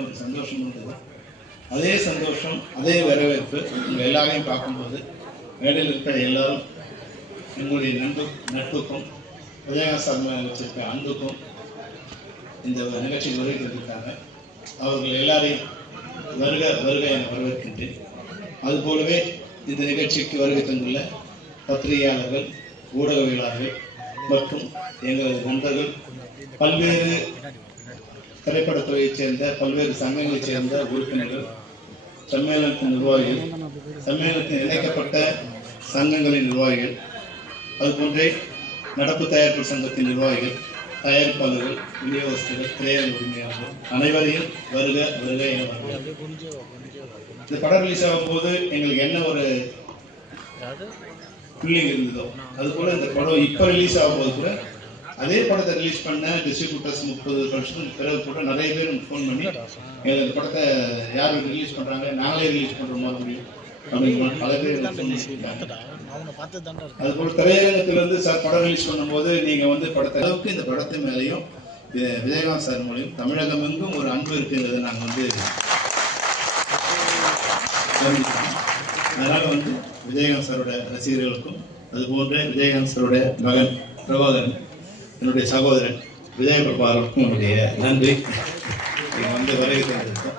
ஒரு சந்தோஷம் இருந்தது. அதே சந்தோஷம், அதே வரவேற்பு உங்கள் எல்லாரையும் பார்க்கும்போது மேடையில் இருக்கிற எல்லாரும் எங்களுடைய நட்புக்கும் விஜயகாந்த் சார் வச்சிருக்க அன்புக்கும் இந்த நிகழ்ச்சி வருகிறதுக்காக அவர்கள் எல்லாரையும் வருக வருக என வரவேற்கின்றேன். அதுபோலவே இந்த நிகழ்ச்சிக்கு வருகை தந்துள்ள பத்திரிகையாளர்கள், ஊடகவியலாளர்கள் மற்றும் எங்களது நண்பர்கள், பல்வேறு திரைப்படத்துறையைச் சேர்ந்த பல்வேறு சங்கங்களைச் சேர்ந்த உறுப்பினர்கள், சம்மேளனத்தின் நிர்வாகிகள், சம்மேளனத்தில் இணைக்கப்பட்ட சங்கங்களின் நிர்வாகிகள், அதுபோன்றே நடப்பு தயாரிப்பு சங்கத்தின் நிர்வாகிகள், தயாரிப்பாளர்கள், விநியோகஸ்தர்கள், திரையரங்க உரிமையாளர்கள் அனைவரையும் வருக வருக என இந்த படம் ரிலீஸ் ஆகும்போது எங்களுக்கு என்ன ஒரு ஃபீலிங் இருந்ததோ அதுபோல் இந்த படம் இப்போ ரிலீஸ் ஆகும்போது கூட அதே படத்தை ரிலீஸ் பண்ண டிஸ்ட்ரிபியூட்டர்ஸ் 30 வருஷத்துக்கு பிறகு கூட நிறைய பேர் ஃபோன் பண்ணி எங்களுக்கு இந்த படத்தை யார் ரிலீஸ் பண்ணுறாங்க, நாங்களே ரிலீஸ் பண்ணுற மாதிரி அப்படின்னு பல பேர். அதுபோல் திரையரங்கத்திலிருந்து சார் படம் ரிலீஸ் பண்ணும்போது நீங்கள் வந்து படத்தை அளவுக்கு இந்த படத்தை மேலேயும் விஜயகாந்த் சார் மூலியம் தமிழகம் எங்கும் ஒரு அன்பு இருக்குங்கிறத நாங்கள் வந்து அதனால் வந்து விஜயகாந்த் சாரோட ரசிகர்களுக்கும் அதுபோன்ற விஜயகாந்த் சாரோட மகன் பிரபாகரன், என்னுடைய சகோதரன் விஜயபிரபாகருக்கும் என்னுடைய நன்றி. வந்து வருகை தந்திருக்கோம்.